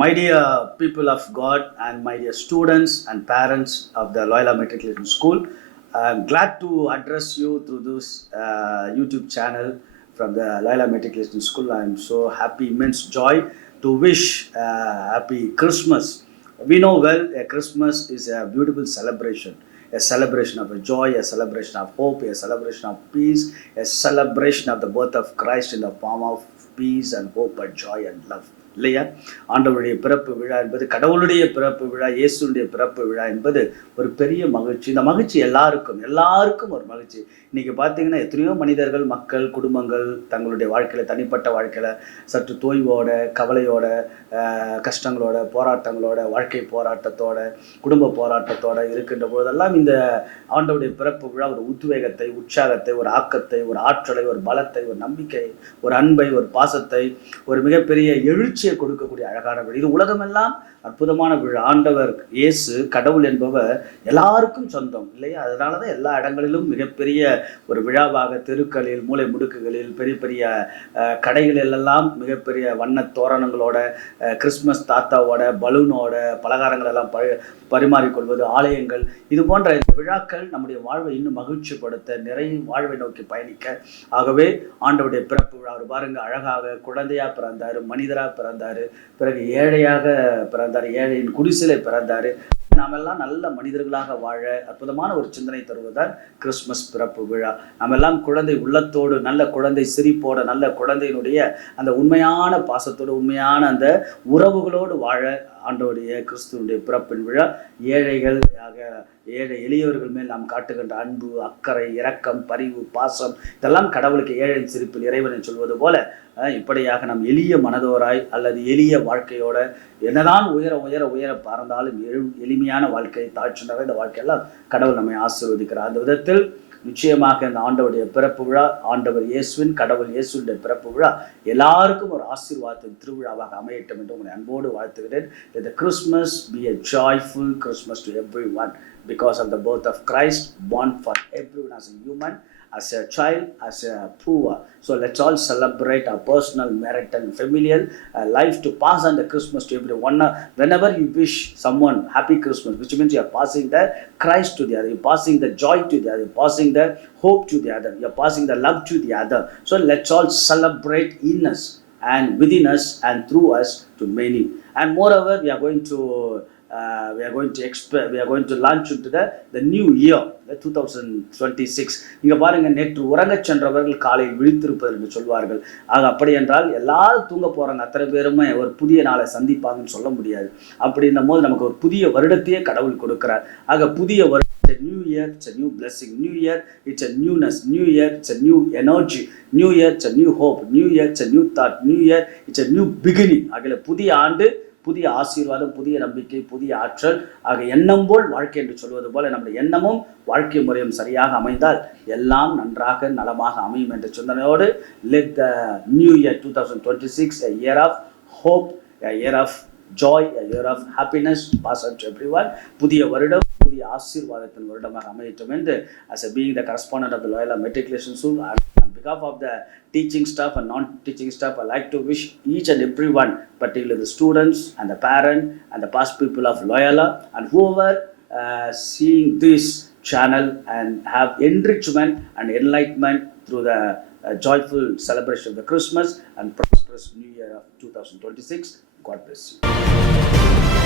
My dear people of God and my dear students and parents of the Loyola Matriculation School, I'm glad to address you through this YouTube channel from the Loyola Matriculation School. I'm so happy, immense joy to wish happy Christmas. We know well a Christmas is a beautiful celebration, a celebration of a joy, a celebration of hope, a celebration of peace, a celebration of the birth of Christ in the form of peace and hope and joy and love. இல்லையா? ஆண்டவருடைய பிறப்பு விழா என்பது, கடவுளுடைய பிறப்பு விழா, இயேசுடைய பிறப்பு விழா என்பது ஒரு பெரிய மகிழ்ச்சி. இந்த மகிழ்ச்சி எல்லாருக்கும் ஒரு மகிழ்ச்சி. இன்னைக்கு பார்த்தீங்கன்னா எத்தனையோ மனிதர்கள், மக்கள், குடும்பங்கள் தங்களுடைய வாழ்க்கையில், தனிப்பட்ட வாழ்க்கையில் சற்று தோய்வோட, கவலையோட, கஷ்டங்களோட, போராட்டங்களோட, வாழ்க்கை போராட்டத்தோட, குடும்ப போராட்டத்தோட இருக்கின்ற போதெல்லாம் இந்த ஆண்டவருடைய பிறப்பு விழா ஒரு உத்வேகத்தை, உற்சாகத்தை, ஒரு ஆக்கத்தை, ஒரு ஆற்றலை, ஒரு பலத்தை, ஒரு நம்பிக்கை, ஒரு அன்பை, ஒரு பாசத்தை, ஒரு மிகப்பெரிய எழுச்சியை கொடுக்கக்கூடிய அழகான விழா. இது உலகமெல்லாம் அற்புதமான விழா. ஆண்டவர் இயேசு கடவுள் என்பவர் எல்லாருக்கும் சொந்தம் இல்லையா? அதனாலதான் எல்லா இடங்களிலும் மிகப்பெரிய ஒரு விழாவாக தெருக்களில், மூலை முடுக்குகளில், பெரிய பெரிய கடைகளில் எல்லாம் மிகப்பெரிய வண்ண தோரணங்களோட, கிறிஸ்மஸ் தாத்தாவோட, பலூனோட, பலகாரங்கள் எல்லாம் பரிமாறிக்கொள்வது, ஆலயங்கள், இது போன்ற இந்த விழாக்கள் நம்முடைய வாழ்வை இன்னும் மகிழ்ச்சிப்படுத்த, நிறைய வாழ்வை நோக்கி பயணிக்க. ஆகவே ஆண்டவருடைய பிறப்பு விழா அவர் பாருங்க, அழகாக குழந்தையா பிறந்தாரு, மனிதரா பிறந்தாரு, பிறகு ஏழையாக பிறந்தார், ஏழையின் குடிசையில பிறந்தாரு. நாமெல்லாம் நல்ல மனிதர்களாக வாழ அற்புதமான ஒரு சிந்தனை தருவதால் கிறிஸ்மஸ் பிறப்பு விழா. நாமெல்லாம் குழந்தை உள்ளத்தோடு, நல்ல குழந்தை சிரிப்போட, நல்ல குழந்தையினுடைய அந்த உண்மையான பாசத்தோடு, உண்மையான அந்த உறவுகளோடு வாழ ஆண்டவருடைய கிறிஸ்துவனுடைய பிறப்பின் விழா. ஏழை எளியவர்கள் மேல் நாம் காட்டுகின்ற அன்பு, அக்கறை, இரக்கம், பரிவு, பாசம், இதெல்லாம் கடவுளுக்கு ஏழையின் சிரிப்பில் இறைவனை சொல்வது போல இப்படியாக நம் எளிய மனதோராய் அல்லது எளிய வாழ்க்கையோட, என்னதான் உயர பறந்தாலும் எளிமையான வாழ்க்கை, தாழ்ச்சி நிறைந்த வாழ்க்கையெல்லாம் கடவுள் நம்மை ஆசீர்வதிக்கிறார். அந்த விதத்தில் நிச்சயமாக இந்த ஆண்டவருடைய பிறப்பு விழா, ஆண்டவர் இயேசுவின், கடவுள் இயேசுடைய பிறப்பு விழா எல்லாருக்கும் ஒரு ஆசீர்வாதத்தின் திருவிழாவாக அமையட்டும் என்று உங்களை அன்போடு வாழ்த்துகிறேன். Let the Christmas be a joyful Christmas to everyone because of the birth of Christ, born for everyone as a human, as a child, as a poor. So let's all celebrate our personal, marital, familial life to pass on the Christmas to everyone. Whenever you wish someone happy Christmas, which means you are passing the Christ to the other, you're passing the joy to the other, you're passing the hope to the other, you're passing the love to the other. So let's all celebrate in us and within us and through us to many. And moreover, we are going to launch into the new year, the 2026. இங்க பாருங்க, நேற்று உறங்கச் சென்றவர்கள் காலையில் விழித்திருப்பது என்று சொல்வார்கள். ஆக அப்படி என்றால் எல்லாரும் தூங்க போறாங்க, அத்தனை பேருமே ஒரு புதிய நாளை சந்திப்பாங்கன்னு சொல்ல முடியாது. அப்படின்னும் போது நமக்கு ஒரு புதிய வருடத்தையே கடவுள் கொடுக்கிறார். ஆக புதிய வருடம், new year, it's a new blessing. New year, it's a newness. New year, it's a new energy. New year, it's a new hope. New year, it's a new thought. New year, it's a new beginning. ஆகல புதிய ஆண்டு, புதிய ஆசீர்வாதம், புதிய நம்பிக்கை, புதிய ஆற்றல். ஆக எண்ணம் போல் வாழ்க்கை என்று சொல்வது போல நம்முடைய எண்ணமும் வாழ்க்கை முறையும் சரியாக அமைந்தால் எல்லாம் நன்றாக நலமாக அமையும் என்ற சிந்தனையோடு let the new year 2026 a year of hope, a year of joy, a year of happiness pass on to everyone. புதிய வருடம் புதிய ஆசீர்வாதத்தின் வருடமாக அமையட்டும் என்று, as a being the correspondent of the Loyola Matriculation School, on behalf of the teaching staff and non-teaching staff, I like to wish each and everyone, particularly the students and the parent and the past people of Loyola and whoever seeing this channel and have enrichment and enlightenment through the joyful celebration of the Christmas and prosperous New Year of 2026. God bless you.